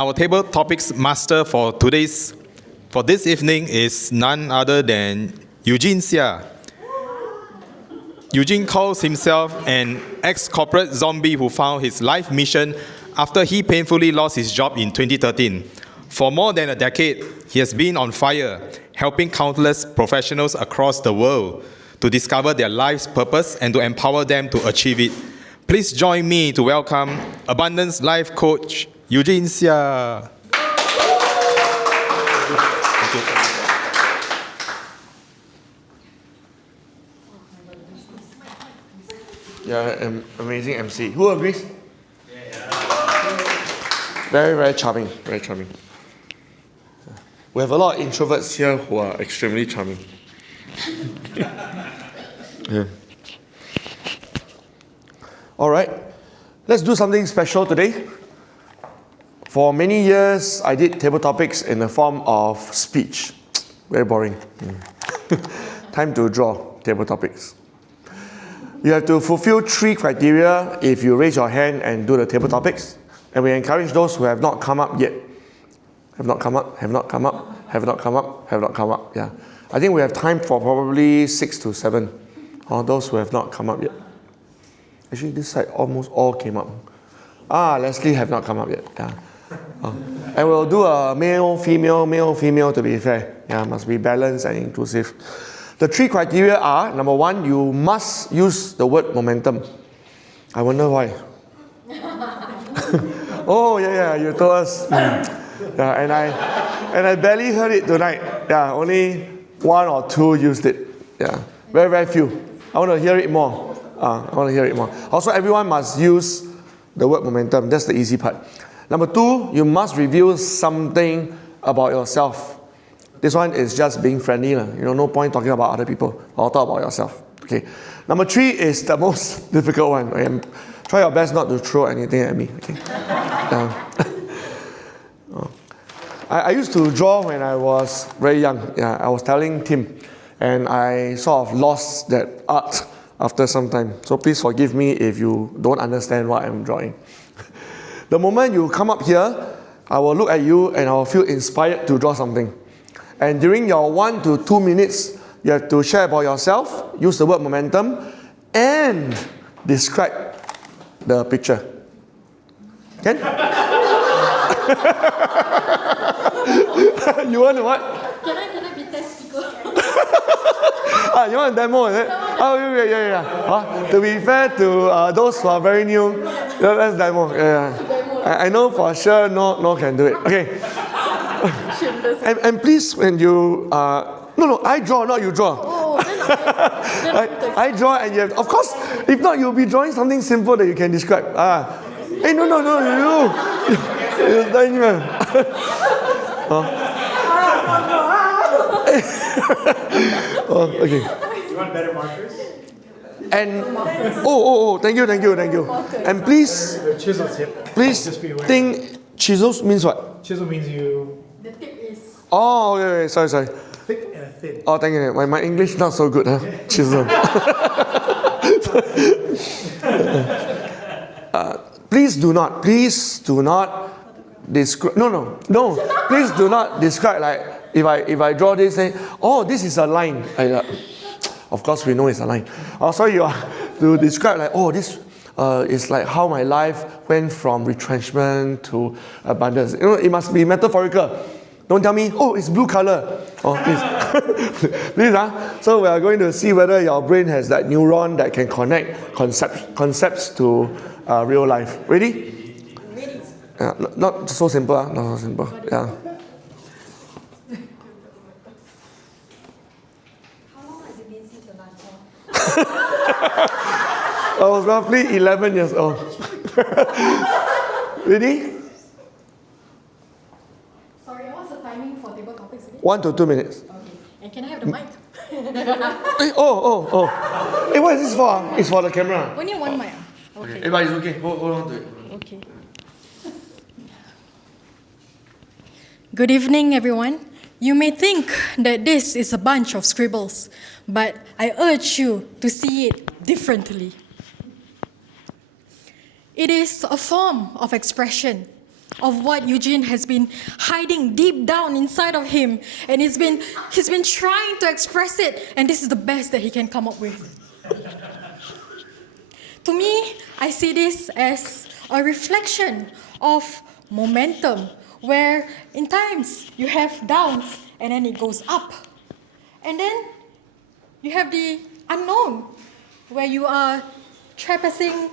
Our table topics master for this evening is none other than Eugene Xia. Eugene calls himself an ex-corporate zombie who found his life mission after he painfully lost his job in 2013. For more than a decade, he has been on fire, helping countless professionals across the world to discover their life's purpose and to empower them to achieve it. Please join me to welcome Abundance Life Coach Eugene Xia. Yeah, amazing MC. Who agrees? Very, very charming. Very charming. We have a lot of introverts here who are extremely charming. Yeah. All right. Let's do something special today. For many years, I did table topics in the form of speech. Very boring. Time to draw table topics. You have to fulfill 3 criteria if you raise your hand and do the table topics. And we encourage those who have not come up yet. Have not come up, have not come up, have not come up, have not come up. Yeah. I think we have time for probably 6 to 7. Or those who have not come up yet. Actually, this side almost all came up. Leslie have not come up yet. Yeah. And we'll do a male, female to be fair. Yeah, must be balanced and inclusive. The 3 criteria are, number 1, you must use the word momentum. I wonder why. Oh, yeah, you told us. Yeah, and I barely heard it tonight. Yeah, only 1 or 2 used it. Yeah, very, very few. I want to hear it more. Also, everyone must use the word momentum. That's the easy part. Number 2, you must reveal something about yourself. This one is just being friendly. No point talking about other people. Or talk about yourself. Okay. Number 3 is the most difficult one. Try your best not to throw anything at me. Okay. I used to draw when I was very young. Yeah, I was telling Tim, and I sort of lost that art after some time. So please forgive me if you don't understand what I'm drawing. The moment you come up here, I will look at you and I will feel inspired to draw something. And during your 1 to 2 minutes, you have to share about yourself, use the word momentum, and describe the picture. Can? You want to what? Can I be test speaker? You want a demo, is it? Oh, yeah. To be fair to those who are very new, let's demo. Yeah. I know for sure no can do it. Okay. And please, when you no, I draw, not you draw. Oh, then I draw, and you have, of course. If not, you'll be drawing something simple that you can describe. Hey, no, okay. You want better markers? And thank you. And please think chisels means what? Chisel means you. the tip is. Oh, okay, sorry. Thick and a thin. Oh, thank you. My English not so good, huh? Chisel. Please do not describe. No. Please do not describe like if I draw this, say, oh, this is a line. Of course, we know it's a line. Also, you are to describe like, oh, this is like how my life went from retrenchment to abundance. It must be metaphorical. Don't tell me, oh, it's blue color. Oh, please. Please, So we are going to see whether your brain has that neuron that can connect concepts to real life. Ready? Ready. Not so simple. Yeah. How long has it been since your last draw? I was roughly 11 years old. Ready? Sorry, what's the timing for table topics again? 1 to 2 minutes. Okay. And can I have the mic? Hey, what is this for? It's for the camera. Only one mic. Okay. But it's okay. Hold on to it. Okay. Good evening, everyone. You may think that this is a bunch of scribbles, but I urge you to see it differently. It is a form of expression. of what Eugene has been hiding deep down inside of him, and he's been trying to express it, and this is the best that he can come up with. To me, I see this as a reflection of momentum, where in times you have downs and then it goes up. And then you have the unknown, where you are traversing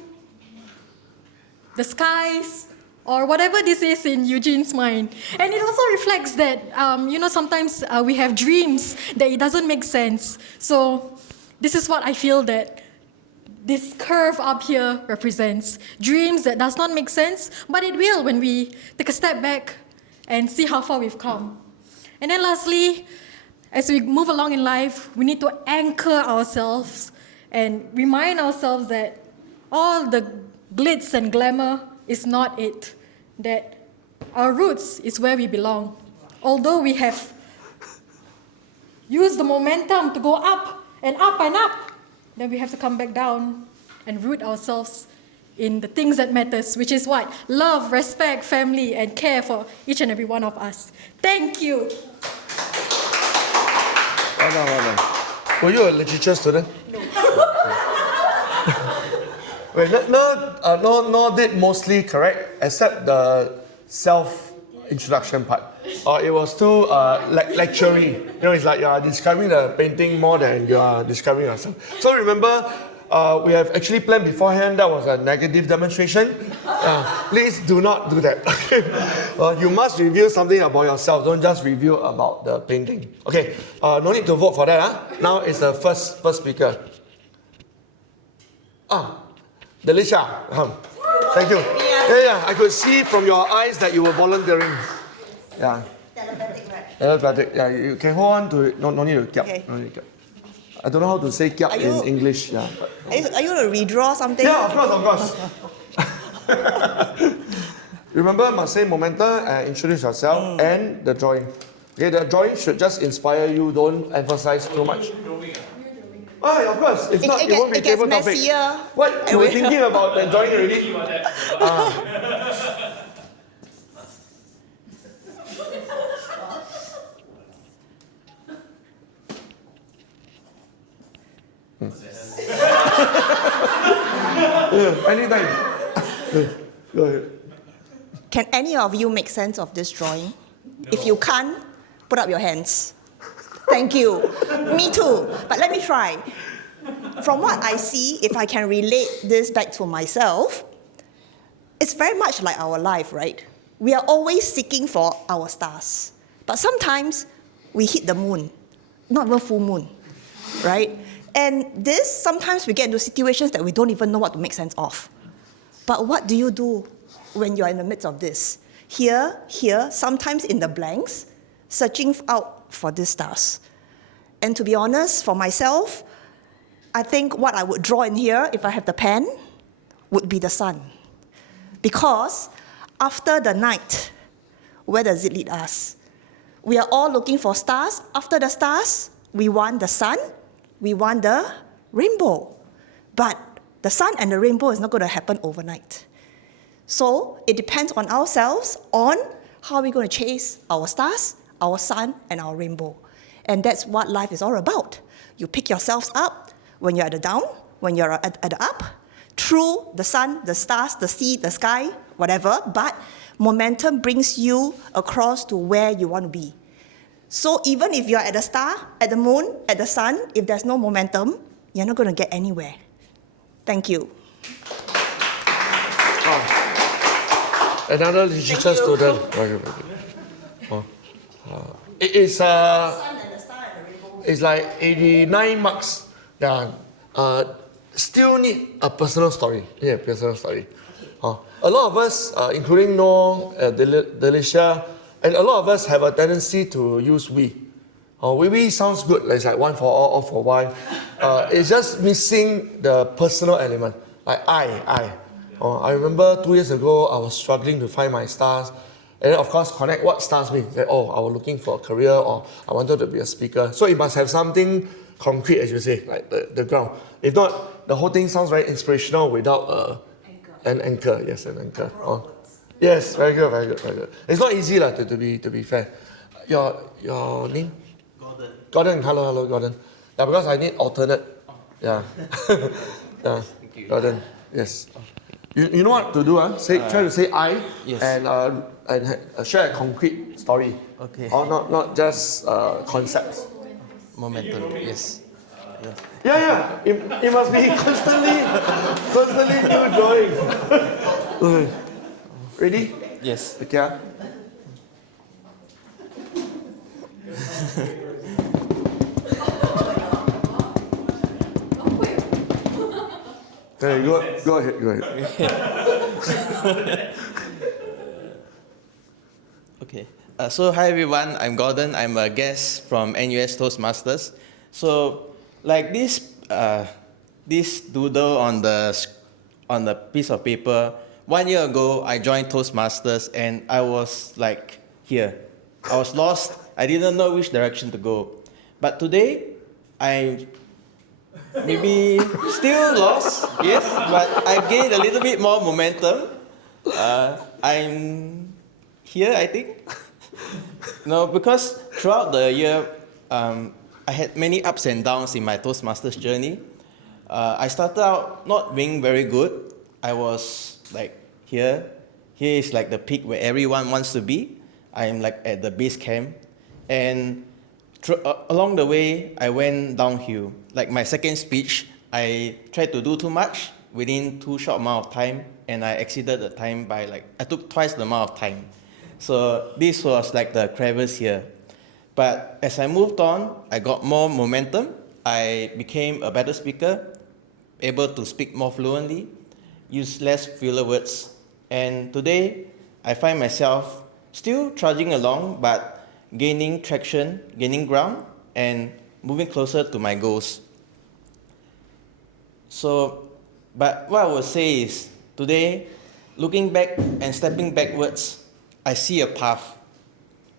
the skies, or whatever this is in Eugene's mind. And it also reflects that, sometimes we have dreams that it doesn't make sense. So this is what I feel that this curve up here represents. Dreams that does not make sense, but it will when we take a step back and see how far we've come. And then lastly, as we move along in life, we need to anchor ourselves and remind ourselves that all the glitz and glamour is not it, that our roots is where we belong. Although we have used the momentum to go up and up and up, then we have to come back down and root ourselves in the things that matters, which is what? Love, respect, family, and care for each and every one of us. Thank you. Well done. Were you a literature student? No. Wait, no, did mostly correct, except the self-introduction part. Or it was too lecturing. It's like you are describing the painting more than you are describing yourself. So remember, we have actually planned beforehand. That was a negative demonstration. Please do not do that. You must reveal something about yourself. Don't just reveal about the painting. Okay, no need to vote for that. Now it's the first speaker. Delisha. Thank you. Yeah, I could see from your eyes that you were volunteering. Yeah. Telepathic, right? Telepathic. Yeah, you can hold on to it. No need to kiap. Okay. No need to kiap. I don't know how to say kiap in English. Yeah. Are you going to redraw something? Yeah, of course. Remember, must say momentum and introduce yourself and the drawing. Okay, the drawing should just inspire you. Don't emphasize too much. Of course. If not, it won't be table topic. Messier. What? You were thinking about the drawing already? Anytime. Go ahead. Can any of you make sense of this drawing? No. If you can't, put up your hands. Thank you. Me too. But let me try. From what I see, if I can relate this back to myself, it's very much like our life, right? We are always seeking for our stars. But sometimes we hit the moon, not even full moon, right? And sometimes we get into situations that we don't even know what to make sense of. But what do you do when you're in the midst of this? Here, sometimes in the blanks, searching out for these stars. And to be honest, for myself, I think what I would draw in here, if I have the pen, would be the sun. Because after the night, where does it lead us? We are all looking for stars. After the stars, we want the sun, we want the rainbow. But the sun and the rainbow is not going to happen overnight. So it depends on ourselves, on how we're going to chase our stars, our sun, and our rainbow. And that's what life is all about. You pick yourselves up when you're at the down, when you're at the up, through the sun, the stars, the sea, the sky, whatever, but momentum brings you across to where you want to be. So even if you're at the star, at the moon, at the sun, if there's no momentum, you're not going to get anywhere. Thank you. Another literature student. It is it's like 89 marks. Yeah. Still need a personal story. Yeah, personal story. A lot of us, including Noor, Delisha, and a lot of us have a tendency to use we. We sounds good. It's like one for all for one. It's just missing the personal element. Like I. I remember 2 years ago, I was struggling to find my stars. And then, of course, connect what stars mean. Like, I was looking for a career, or I wanted to be a speaker. So it must have something concrete, as you say, like the ground. If not, the whole thing sounds very inspirational without an anchor. Yes, an anchor. Yes, very good, very good, very good. It's not easy lah, to be fair. Your name? Gordon. Gordon, hello, Gordon. Yeah, because I need alternate. Yeah. Yeah. Thank you. Gordon, yes. You know what to do, try to say I, Yes. and share a concrete story. Okay. Or not just concepts. Momentum, yes. Yeah. It must be constantly new drawing. Okay. Ready? Yes. Okay. Okay, go ahead. Okay. So hi everyone, I'm Gordon. I'm a guest from NUS Toastmasters. So like this doodle on the piece of paper. 1 year ago, I joined Toastmasters and I was like here. I was lost. I didn't know which direction to go. But today, I'm maybe still lost, yes, but I gained a little bit more momentum. I'm here, I think. No, because throughout the year, I had many ups and downs in my Toastmasters journey. I started out not being very good. I was like here. Here is like the peak where everyone wants to be. I'm like at the base camp. And along the way, I went downhill. Like my second speech, I tried to do too much within too short amount of time, and I exceeded the time by I took twice the amount of time. So this was like the crevice here. But as I moved on, I got more momentum. I became a better speaker, able to speak more fluently, use less filler words. And today, I find myself still trudging along, but gaining traction, gaining ground, and moving closer to my goals. So, but what I would say is, today, looking back and stepping backwards, I see a path,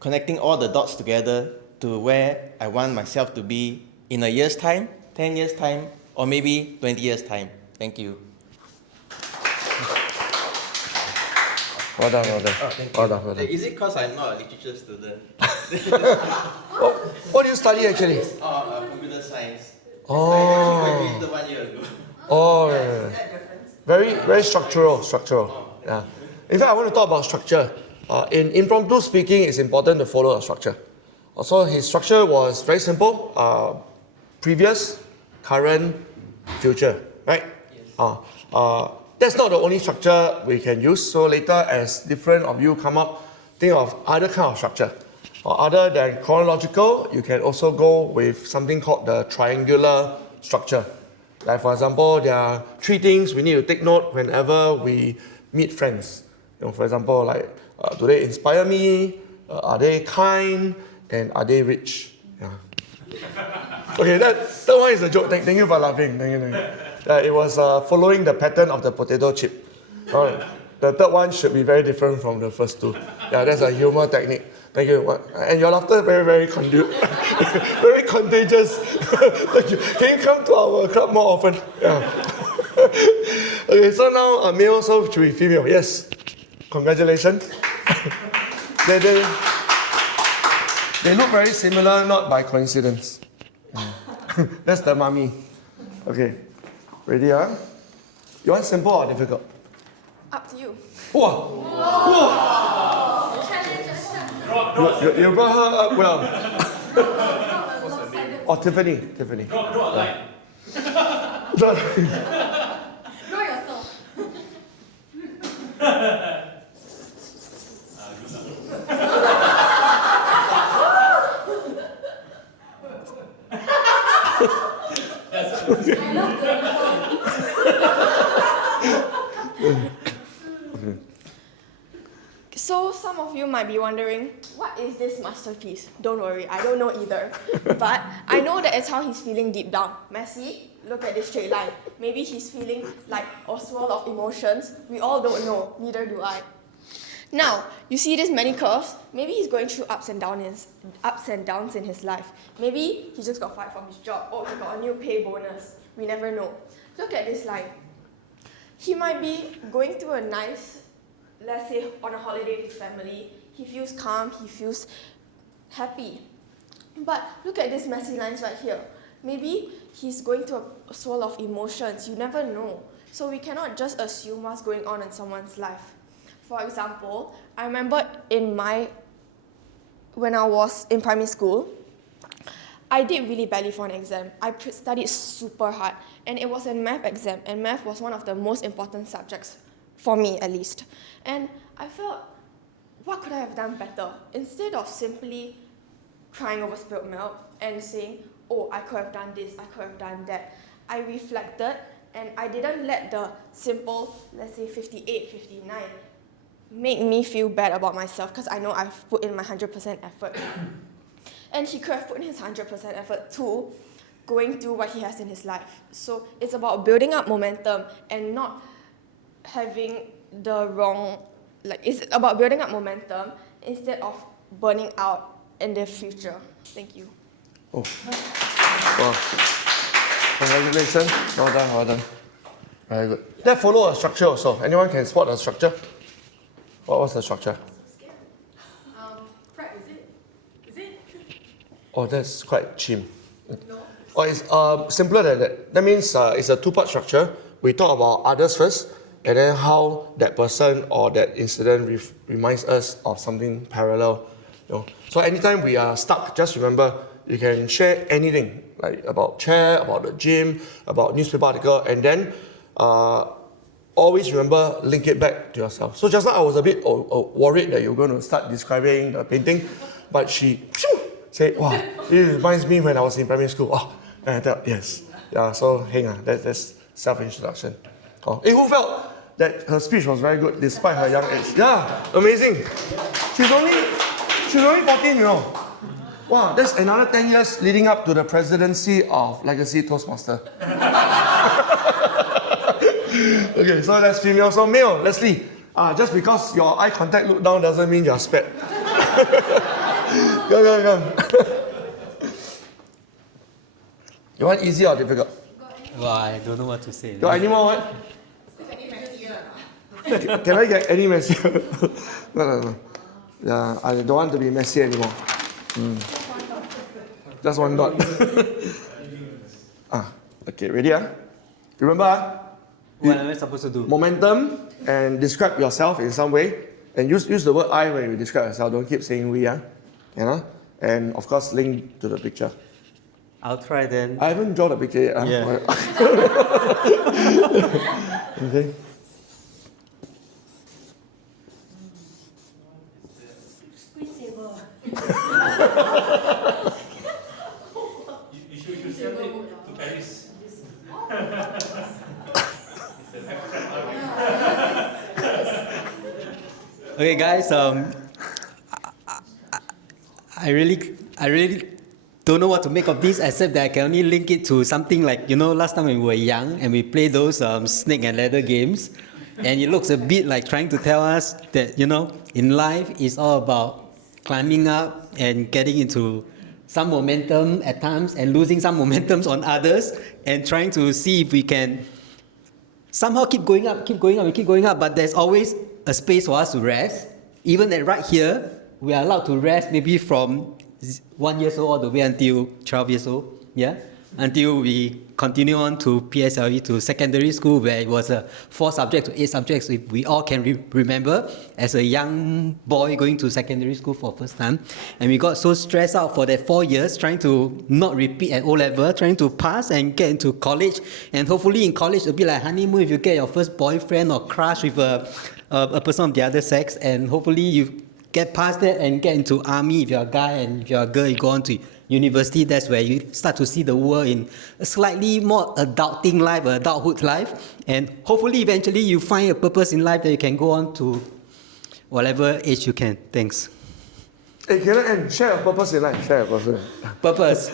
connecting all the dots together to where I want myself to be in a year's time, 10 years' time, or maybe 20 years' time. Thank you. Well done. Well done. Is it because I'm not a literature student? What do you study actually? Computer science. Oh. I graduated 1 year ago. Oh, yeah. Very structural. Yeah. In fact, I want to talk about structure. In impromptu speaking, it's important to follow a structure. Also, his structure was very simple. Previous, current, future, right? Yes. That's not the only structure we can use. So later, as different of you come up, think of other kind of structure. Or other than chronological, you can also go with something called the triangular structure. Like for example, there are 3 things we need to take note whenever we meet friends. For example, do they inspire me? Are they kind? And are they rich? Yeah. Okay, that one is a joke. Thank you for laughing. Thank you. It was following the pattern of the potato chip. All right. The third one should be very different from the first 2. Yeah, that's a humor technique. Thank you. And your laughter very, very very contagious. Thank you. Can you come to our club more often? Yeah. Okay, so now male also should be female. Yes. Congratulations. They look very similar, not by coincidence. That's the mummy. Okay. Ready, huh? You want simple or difficult? Up to you. Wow! You brought her up well. Oh, Tiffany. Draw yourself. I love So some of you might be wondering, what is this masterpiece? Don't worry, I don't know either. But I know that it's how he's feeling deep down. Messy, look at this straight line. Maybe he's feeling like a swirl of emotions. We all don't know, neither do I. Now, you see these many curves. Maybe he's going through ups and downs in his life. Maybe he just got fired from his job. Oh, he got a new pay bonus. We never know. Look at this line. He might be going through a nice let's say on a holiday with his family, he feels calm, he feels happy. But look at these messy lines right here. Maybe he's going through a swirl of emotions. You never know. So we cannot just assume what's going on in someone's life. For example, I remember when I was in primary school, I did really badly for an exam. I studied super hard, and it was a math exam, and math was one of the most important subjects, for me at least. And I felt, what could I have done better? Instead of simply crying over spilled milk and saying, oh, I could have done this, I could have done that, I reflected, and I didn't let the simple, let's say 58, 59, make me feel bad about myself, because I know I've put in my 100% effort. And he could have put in his 100% effort too, going through what he has in his life. So it's about building up momentum and not having the wrong, it's about building up momentum instead of burning out in the future. Thank you. Oh. Wow. Congratulations. Well done, well done. Very good. That follow a structure also. Anyone can spot a structure? What was the structure? Prep, is it? Oh, that's quite chim. No. Oh, it's simpler than that. That means it's a two-part structure. We talk about others first, and then how that person or that incident reminds us of something parallel. You know? So anytime we are stuck, just remember, you can share anything, like about chair, about the gym, about newspaper article, and then always remember, link it back to yourself. So just now I was a bit worried that you were going to start describing the painting, but she said, wow, it reminds me when I was in primary school. Oh, and I thought, yes. Yeah, so hang on, that's self-introduction. Oh, who felt that her speech was very good despite her young age? Yeah, amazing. She's only 14, you know. Wow, that's another 10 years leading up to the presidency of Legacy Toastmaster. Okay, so that's female. So male, Leslie. Just because your eye contact look down doesn't mean you're sped. Go. You want easy or difficult? Well, I don't know what to say. Got any more what? Can I get any messier? No. Yeah, I don't want to be messy anymore. Just one dot. Okay, ready? Remember, What am I supposed to do? momentum and describe yourself in some way. And use the word I when you describe yourself. Don't keep saying we. You know? And of course, link to the picture. I'll try then. I haven't drawn the picture yet. Yeah. Okay. You should send it to Paris. Okay, guys. I really don't know what to make of this, except that I can only link it to something like, last time when we were young and we played those snake and ladder games, and it looks a bit like trying to tell us that, in life it's all about climbing up and getting into some momentum at times and losing some momentums on others, and trying to see if we can somehow keep going up, but there's always a space for us to rest. Even at right here, we are allowed to rest maybe from 1 year old all the way until 12 years old, until we continue on to PSLE, to secondary school, where it was 4 subjects to 8 subjects, if we all can remember, as a young boy going to secondary school for the first time. And we got so stressed out for that 4 years, trying to not repeat at O-level, trying to pass and get into college. And hopefully in college, it'll be like honeymoon if you get your first boyfriend or crush with a person of the other sex. And hopefully you get past that and get into army if you're a guy, and if you're a girl, you go on to university. That's where you start to see the world in a slightly more adulting life, adulthood life. And hopefully eventually you find a purpose in life that you can go on to whatever age you can. Thanks. Hey, can I end? Share a purpose in life. Share a purpose. Purpose.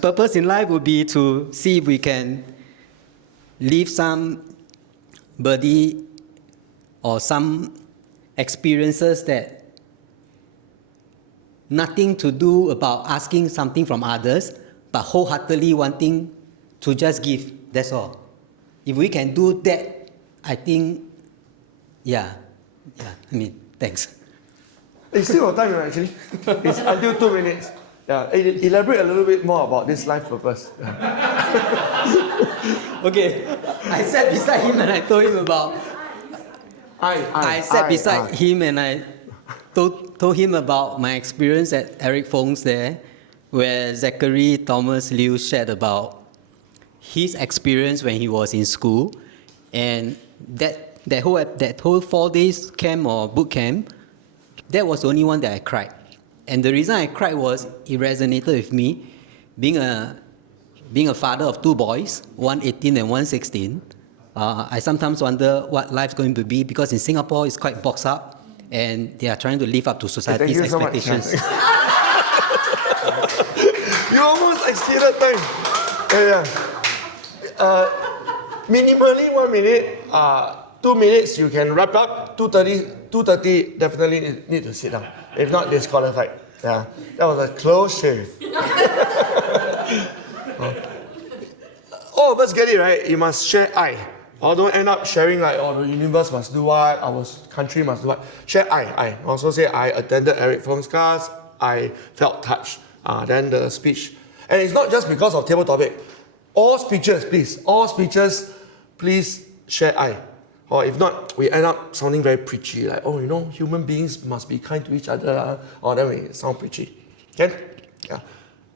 Purpose in life would be to see if we can leave somebody or some experiences that nothing to do about asking something from others, but wholeheartedly wanting to just give. That's all. If we can do that, I think, yeah, I mean, thanks. It's still got time, actually. It's until 2 minutes. Yeah, elaborate a little bit more about this life purpose. Yeah. Okay, I sat beside him and I told him about. I sat beside him and I told him about my experience at Eric Fong's there, where Zachary Thomas Liu shared about his experience when he was in school, and that whole 4 days camp or boot camp, that was the only one that I cried. And the reason I cried was it resonated with me, being a father of 2 boys, one 18 and one 16. I sometimes wonder what life's going to be, because in Singapore it's quite boxed up and they are trying to live up to society's expectations. You almost exceeded time. Yeah. Minimally 1 minute, 2 minutes you can wrap up. 2:30 definitely need to sit down. If not, disqualified. Yeah, that was a close shave. All of us get it, right? You must share I. Or don't end up sharing like, oh, the universe must do what, our country must do what. Share I. Also say I attended Eric Fong's class, I felt touched. Then the speech. And it's not just because of table topic. All speeches, please share I. Or if not, we end up sounding very preachy, like, oh, human beings must be kind to each other, or then we sound preachy. Can? Yeah.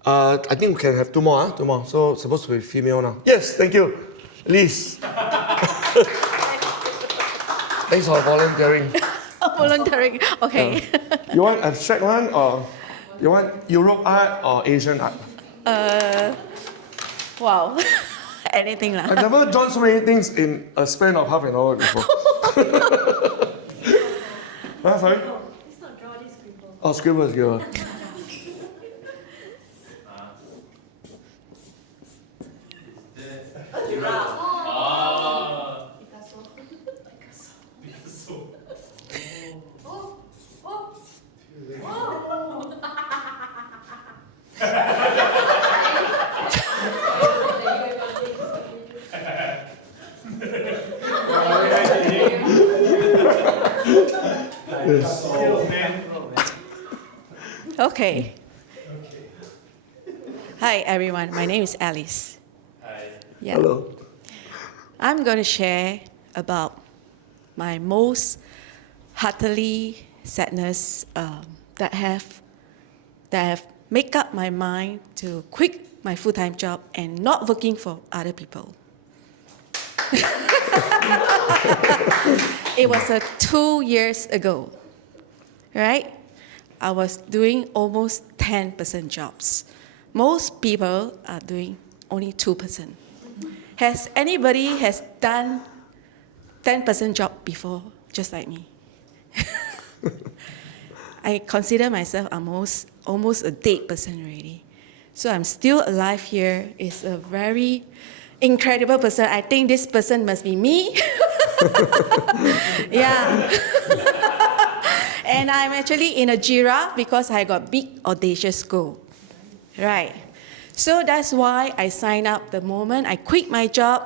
I think we can have 2 more, 2 more. So, supposed to be female now. Yes, thank you. Liz. Thanks for volunteering. Volunteering, okay. You want abstract one, or you want Europe art or Asian art? Wow. Anything lah. I've never drawn so many things in a span of half an hour before. Sorry? It's not draw, this scribble. Oh, scribble. Okay. Hi everyone, my name is Alice. Hi. Yeah. Hello. I'm going to share about my most heartily sadness that have make up my mind to quit my full-time job and not working for other people. It was 2 years ago, right? I was doing almost 10% jobs. Most people are doing only 2%. Has anybody done 10% job before, just like me? I consider myself almost a dead person already. So I'm still alive here. It's a very incredible person. I think this person must be me. Yeah. And I'm actually in a giraffe because I got big, audacious goal. Right. So that's why I signed up the moment I quit my job.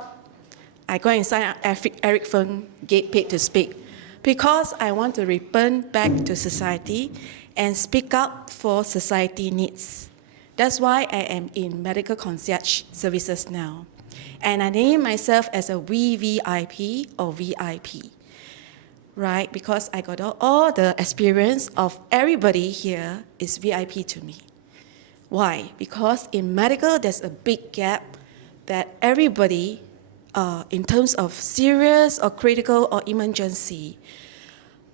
I go and sign up Eric Fong, Get Paid to Speak, because I want to return back to society and speak up for society needs. That's why I am in medical concierge services now. And I name myself as a VVIP or VIP, right? Because I got all the experience of everybody here is VIP to me. Why? Because in medical, there's a big gap that everybody, in terms of serious or critical or emergency,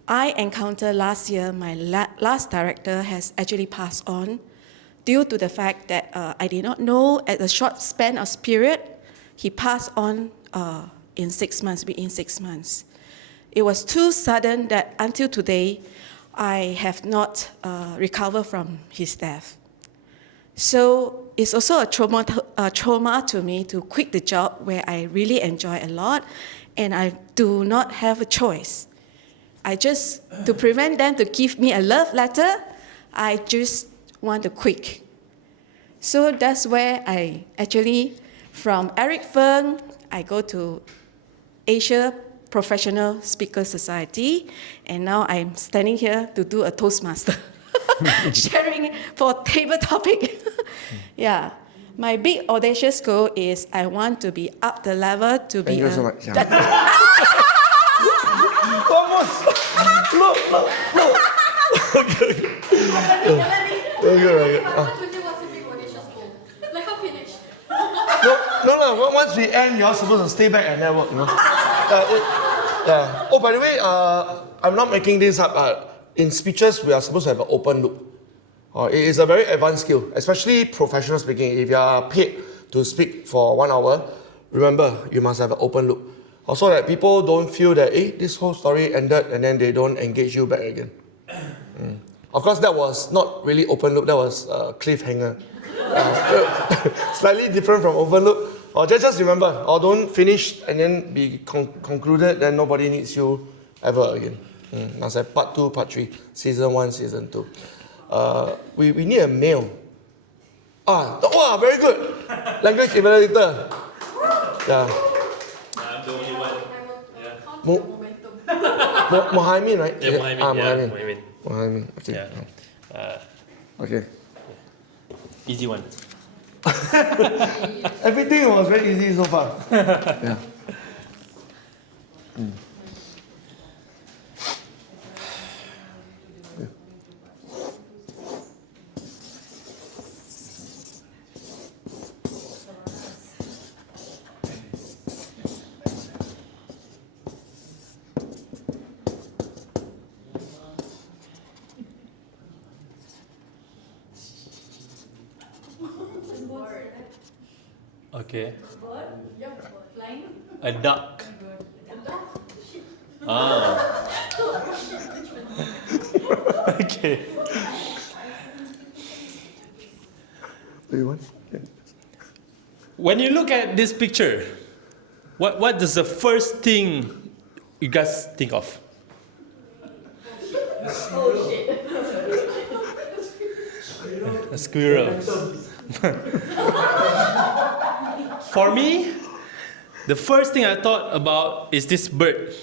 I encountered last year, my last director has actually passed on due to the fact that I did not know at a short span of period, he passed on within 6 months. It was too sudden that until today, I have not recovered from his death. So it's also a trauma to me to quit the job where I really enjoy a lot, and I do not have a choice. To prevent them to give me a love letter, I just want to quit. So that's where I actually, from Eric Fong, I go to Asia Professional Speaker Society, and now I'm standing here to do a Toastmaster, sharing for table topic. Yeah. My big audacious goal is I want to be up the level to be Thank you so much. Yeah. Almost. Look. Very good, very good. Like how finish? No. Once we end, you're supposed to stay back and network, you know. Yeah. Oh, by the way, I'm not making this up. In speeches, we are supposed to have an open loop. It is a very advanced skill, especially professional speaking. If you are paid to speak for 1 hour, remember, you must have an open loop. Also, that people don't feel that, this whole story ended and then they don't engage you back again. Of course, that was not really open loop, that was cliffhanger. Slightly different from open loop. Or just remember, or don't finish and then be concluded, then nobody needs you ever again. Must have part 2, part 3, season 1, season 2. We need a male. Wow, very good. Language evaluator. Yeah. I'm the only one. Mohamed, right? Yeah, Mohamed. Mohamed. Okay. Yeah. Okay. Easy one. Everything was very easy so far. Yeah. Okay. A duck. Ah. Okay. Do you want? When you look at this picture, what is the first thing you guys think of? A squirrel. For me, the first thing I thought about is this bird.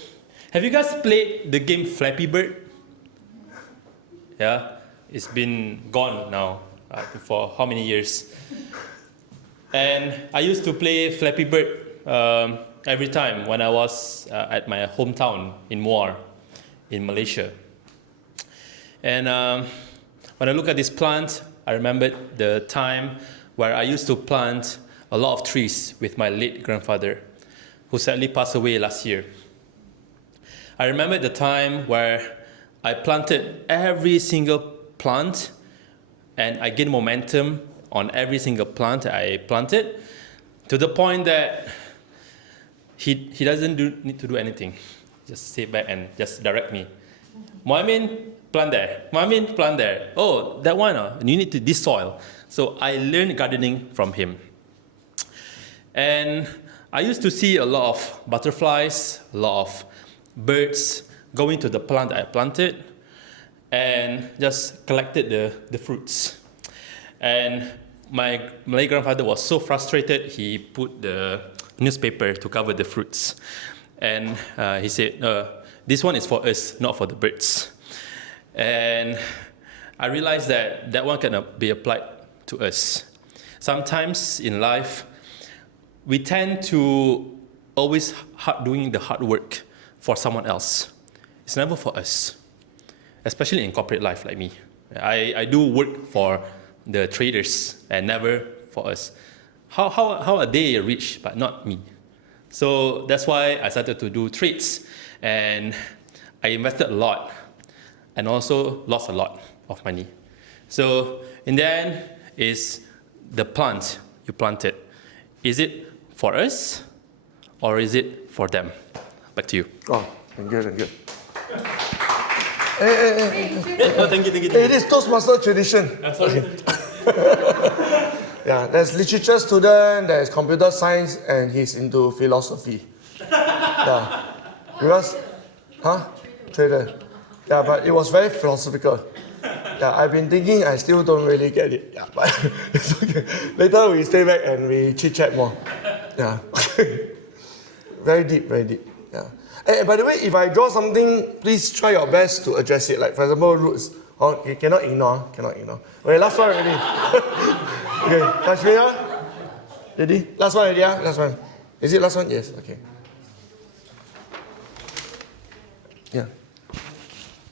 Have you guys played the game Flappy Bird? Yeah, it's been gone now for how many years? And I used to play Flappy Bird every time when I was at my hometown in Muar, in Malaysia. And when I look at this plant, I remembered the time where I used to plant a lot of trees with my late grandfather, who sadly passed away last year. I remember the time where I planted every single plant and I gained momentum on every single plant I planted, to the point that he doesn't need to do anything. Just sit back and just direct me. Mohamed, plant there. Mohamed, plant there. Oh, that one, you need to this soil. So I learned gardening from him. And I used to see a lot of butterflies, a lot of birds going to the plant I planted and just collected the fruits. And my Malay grandfather was so frustrated, he put the newspaper to cover the fruits. And he said, this one is for us, not for the birds. And I realized that one cannot be applied to us. Sometimes in life, we tend to always doing the hard work for someone else. It's never for us, especially in corporate life like me. I do work for the traders and never for us. How are they rich but not me? So that's why I started to do trades, and I invested a lot and also lost a lot of money. So in the end, is the plant you planted, is it for us or is it for them? Back to you. Oh, thank you. Oh, thank you. It is Toastmaster tradition. Sorry. Yeah, there's literature student, there's computer science, and he's into philosophy. Yeah. Because, trader. Yeah, but it was very philosophical. Yeah, I've been thinking, I still don't really get it. Yeah, but it's okay. Later we stay back and we chit-chat more. Yeah. Very deep. Yeah. And by the way, if I draw something, please try your best to address it. Like for example, roots. Oh, you cannot ignore. Okay, last one already. Okay, Kashmira. Ready? Last one already, yeah? Last one. Is it last one? Yes, okay. Yeah.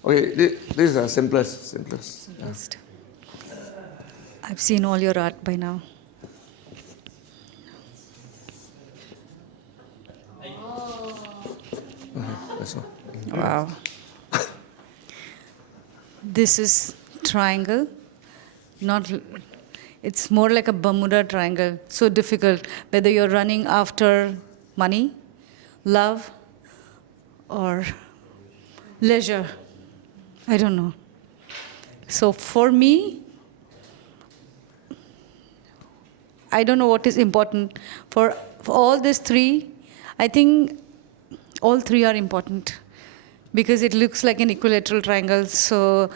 Okay, this is the simplest. Yeah. I've seen all your art by now. That's all. Wow. This is triangle, it's more like a Bermuda Triangle, so difficult, whether you're running after money, love, or leisure. I don't know. So for me, I don't know what is important. For all these three, I think all three are important because it looks like an equilateral triangle. So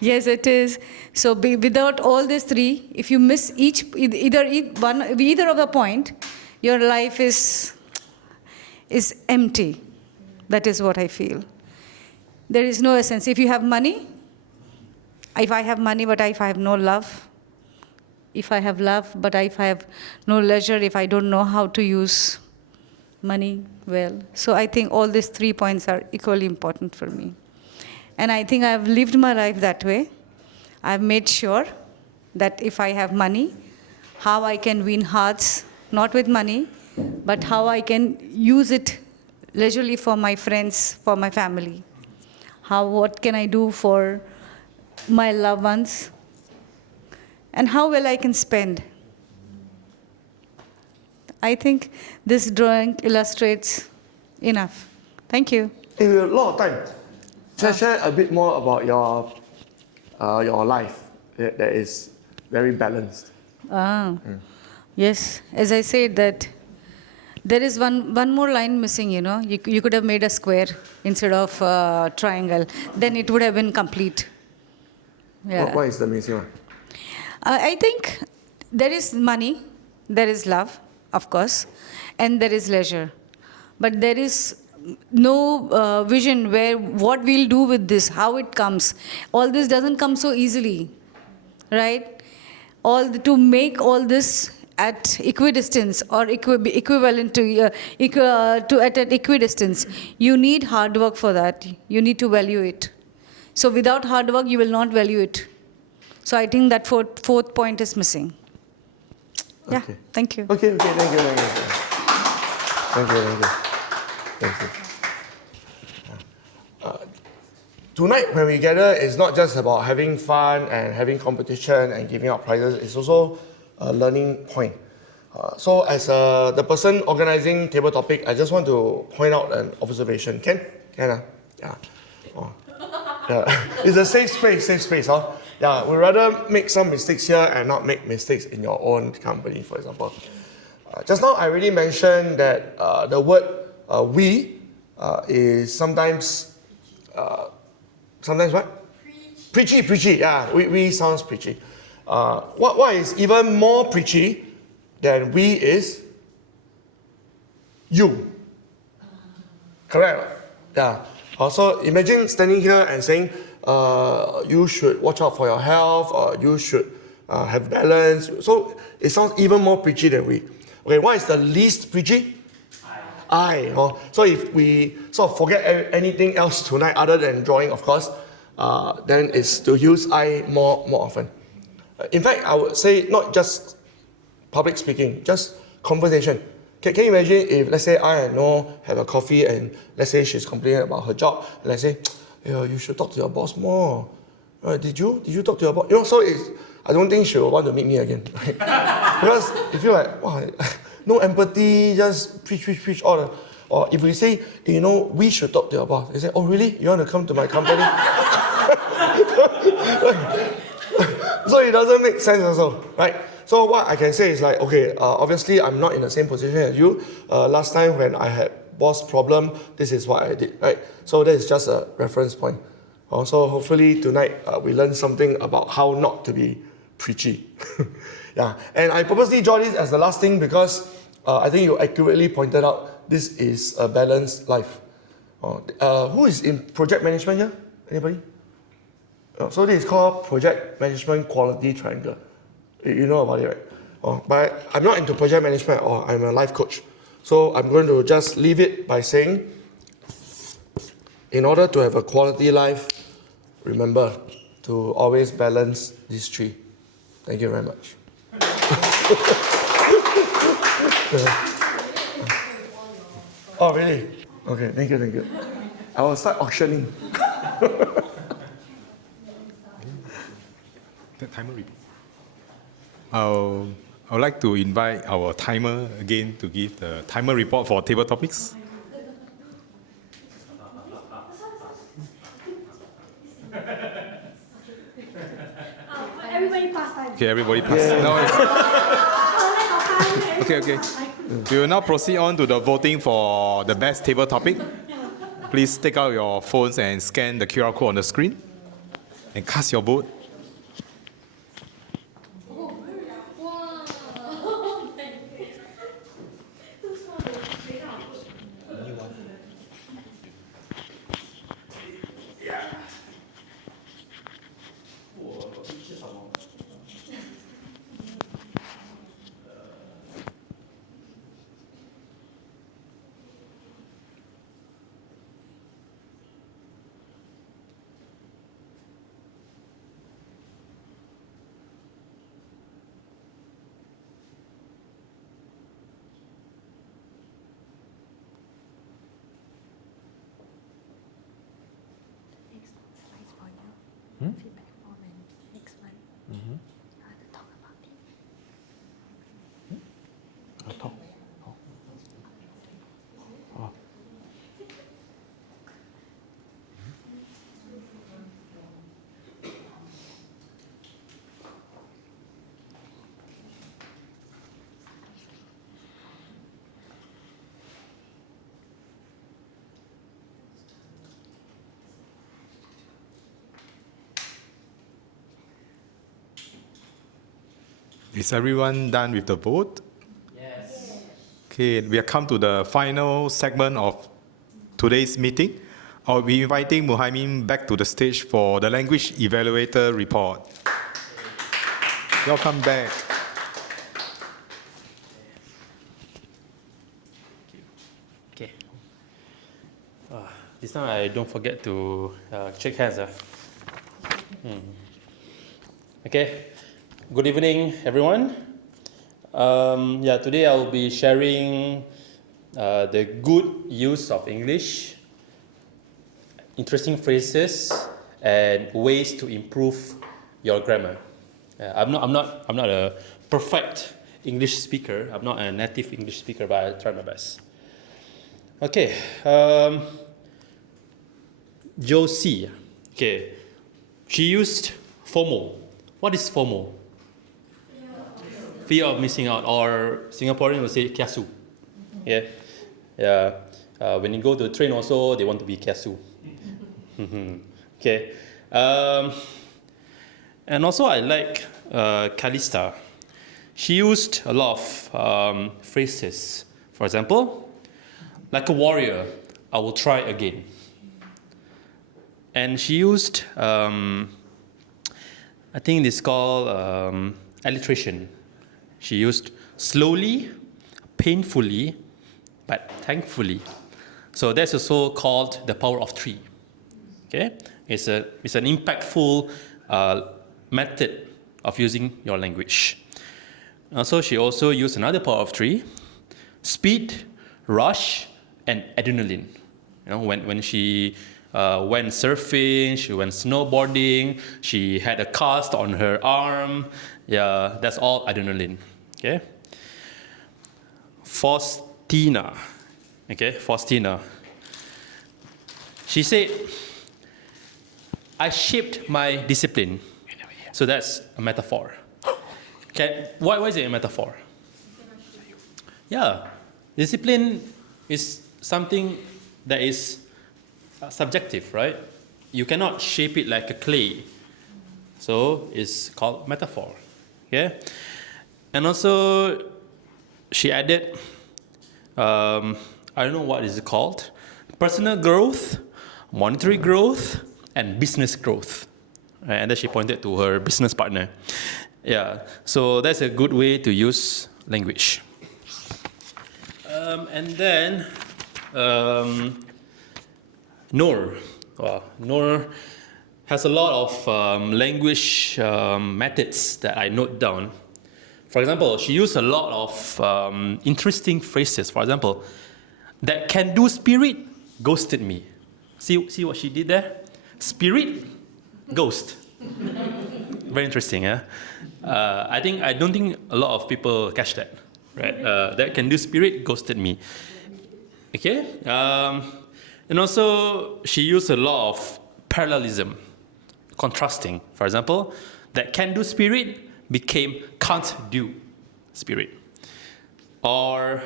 yes, it is. So without all these three, if you miss either of the point, your life is empty. That is what I feel. There is no essence. If you have money, if I have money, but if I have no love, if I have love, but if I have no leisure, if I don't know how to use money well. So I think all these 3 points are equally important for me. And I think I've lived my life that way. I've made sure that if I have money, how I can win hearts, not with money, but how I can use it leisurely for my friends, for my family. What can I do for my loved ones? And how well I can spend. I think this drawing illustrates enough. Thank you. Hey, we have a lot of time. Share a bit more about your life that is very balanced. Yes, as I said that there is one more line missing, you know. You could have made a square instead of a triangle. Then it would have been complete. Yeah. What is the missing one? I think there is money, there is love, of course, and there is leisure. But there is no vision where what we'll do with this, how it comes. All this doesn't come so easily, right? To make all this at equidistance or equivalent to at equidistance, you need hard work for that. You need to value it. So without hard work, you will not value it. So I think that fourth point is missing. Yeah, Okay. thank you. Okay, thank you. Tonight, when we gather, it's not just about having fun and having competition and giving out prizes. It's also a learning point. So as the person organizing table topic, I just want to point out an observation. Can? Yeah. Oh. Yeah. It's a safe space, huh? Yeah, we'd rather make some mistakes here and not make mistakes in your own company, for example. Just now, I already mentioned that the word we is sometimes what? Preachy, yeah, we sounds preachy. What is even more preachy than we is you. Correct? Yeah. So imagine standing here and saying, you should watch out for your health, or you should have balance. So it sounds even more preachy than we. Okay, what is the least preachy? I. So if we sort of forget anything else tonight other than drawing, of course, then it's to use I more often. In fact, I would say not just public speaking, just conversation. Can you imagine if, let's say, I and Noor have a coffee and let's say she's complaining about her job, and I say, you should talk to your boss more. Did you talk to your boss? So I don't think she will want to meet me again. Right? Because you feel like, wow, no empathy, just preach all. Or if we say, we should talk to your boss. They say, oh really? You want to come to my company? So it doesn't make sense also, right? So what I can say is like, okay, obviously I'm not in the same position as you. Last time when I had boss problem, this is what I did, right? So that is just a reference point. So hopefully tonight we learn something about how not to be preachy. Yeah, and I purposely draw this as the last thing because I think you accurately pointed out this is a balanced life. Who is in project management here? Anybody? So this is called Project Management Quality Triangle. You know about it, right? But I'm not into project management, or I'm a life coach. So I'm going to just leave it by saying, in order to have a quality life, remember to always balance these three. Thank you very much. Oh, really? Okay, thank you, thank you. I will start auctioning. The timer report. I would like to invite our timer again to give the timer report for table topics. Everybody pass time. Okay, everybody pass. Okay. We will now proceed on to the voting for the best table topic. Please take out your phones and scan the QR code on the screen and cast your vote. Is everyone done with the vote? Yes. Okay, we have come to the final segment of today's meeting. I'll be inviting Muhaimin back to the stage for the language evaluator report. Welcome back. Okay. This time I don't forget to shake hands. Okay. Good evening, everyone. Today I'll be sharing the good use of English, interesting phrases, and ways to improve your grammar. I'm not a perfect English speaker. I'm not a native English speaker, but I try my best. Okay. Josie. Okay. She used FOMO. What is FOMO? Fear of missing out, or Singaporean will say kiasu. Yeah. When you go to the train also, they want to be kiasu. Okay. And also I like Calista. She used a lot of phrases. For example, like a warrior, I will try again. And she used, I think it's called alliteration. She used slowly, painfully, but thankfully. So that's also called the power of three. Okay, it's an impactful method of using your language. Also, she also used another power of three: speed, rush, and adrenaline. You know, when she went surfing, she went snowboarding, she had a cast on her arm. Yeah, that's all adrenaline. Okay. Faustina. Okay, Faustina. She said, I shaped my discipline. So that's a metaphor. Okay, why is it a metaphor? Yeah, discipline is something that is subjective, right? You cannot shape it like a clay. So it's called metaphor. Okay? And also, she added, I don't know what is it called, personal growth, monetary growth, and business growth. Right? And then she pointed to her business partner. Yeah, so that's a good way to use language. And then Noor. Well, Noor has a lot of language methods that I note down. For example, she used a lot of interesting phrases. For example, that can-do spirit ghosted me. See what she did there? Spirit, ghost. Very interesting, yeah? I don't think a lot of people catch that, right? That can-do spirit ghosted me. Okay? And also, she used a lot of parallelism, contrasting. For example, that can-do spirit became can't-do spirit. Or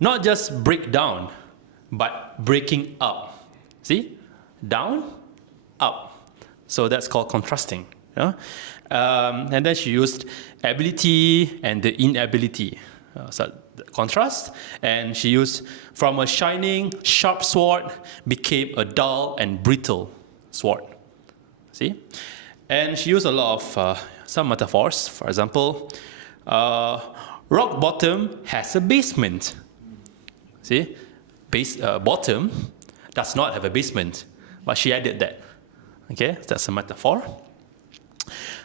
not just break down, but breaking up. See? Down, up. So that's called contrasting. Yeah? And then she used ability and the inability. So the contrast. And she used from a shining, sharp sword became a dull and brittle sword. See? And she used a lot of some metaphors. For example, rock bottom has a basement. See? Bottom does not have a basement, but she added that. Okay, that's a metaphor.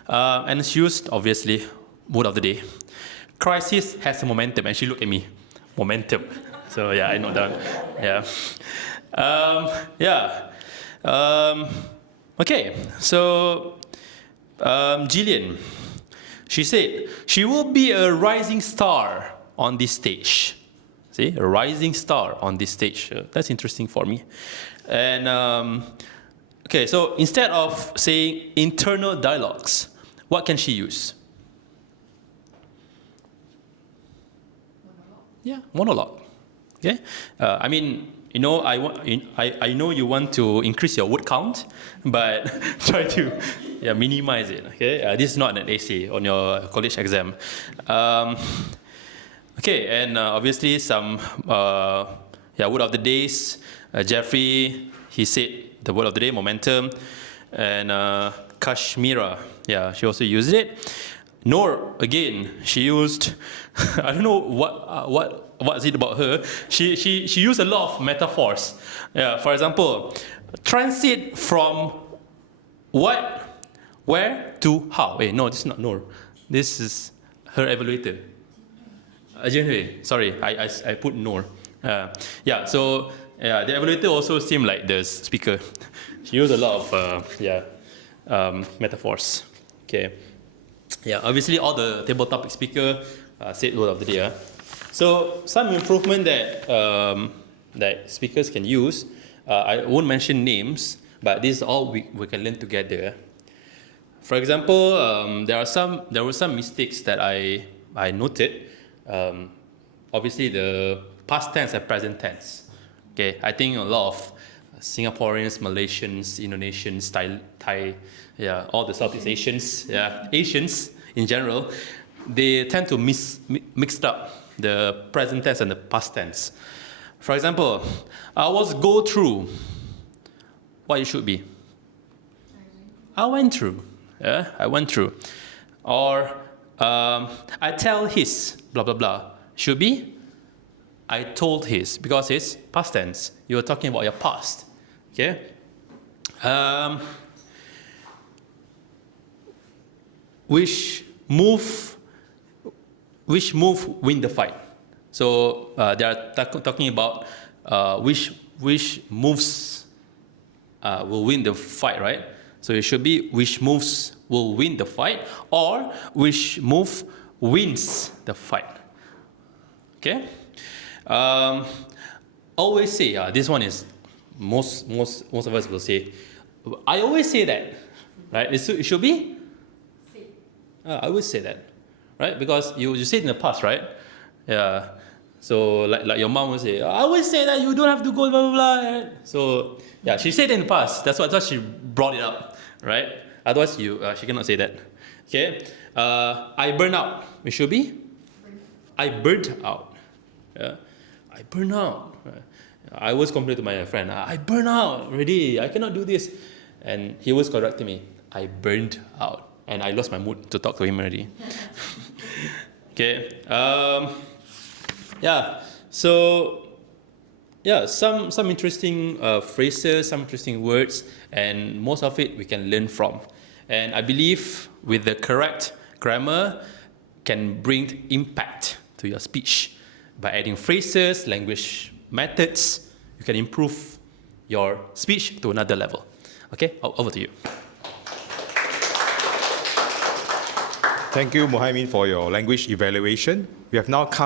And she used, obviously, word of the day. Crisis has a momentum, and she looked at me. Momentum. So yeah, I know that. Yeah. Okay, so Jillian, she said, she will be a rising star on this stage. See, a rising star on this stage. That's interesting for me. And okay, so instead of saying internal dialogues, what can she use? Yeah, monologue. Okay, I mean, you know, I know you want to increase your word count, but try to minimize it. Okay, this is not an essay on your college exam. Okay, and obviously some word of the days. Jeffrey, he said the word of the day, momentum, and Kashmira, she also used it. Noor, again, she used, I don't know what is it about her. She used a lot of metaphors. Yeah, for example, transit from what, where to how. No, this is not Noor. This is her evaluator. Sorry, I put Noor. So the evaluator also seemed like the speaker. She used a lot of metaphors. Okay. Yeah, obviously all the table topic speaker said word of the day. So some improvement that speakers can use. I won't mention names, but this is all we can learn together. For example, there were some mistakes that I noted. Obviously, the past tense and present tense. Okay, I think a lot of Singaporeans, Malaysians, Indonesians, Thai, all the Southeast Asians, Asians in general, they tend to mix up the present tense and the past tense. For example, I was go through. What it should be? I went through. Yeah, I went through. Or I tell his, blah, blah, blah. Should be, I told his, because it's past tense. You're talking about your past. Okay? Which move win the fight? So they are talking about which moves will win the fight, right? So it should be which moves will win the fight, or which move wins the fight. Okay? Always say, this one is most of us will say, I always say that, right? It should be? I always say that, right? Because you said in the past, right? Yeah. So like your mom will say, I always say that you don't have to go, blah, blah, blah. So yeah, she said it in the past. That's why she brought it up, right? Otherwise, she cannot say that. Okay? I burn out. It should be? I burnt out. Yeah. I burn out. I always complain to my friend, I burn out already, I cannot do this. And he always corrected me, I burned out. And I lost my mood to talk to him already. Okay. Some interesting phrases, some interesting words, and most of it we can learn from. And I believe with the correct grammar can bring impact to your speech. By adding phrases, language methods, you can improve your speech to another level. Okay, over to you. Thank you, Muhaimin, for your language evaluation. We have now come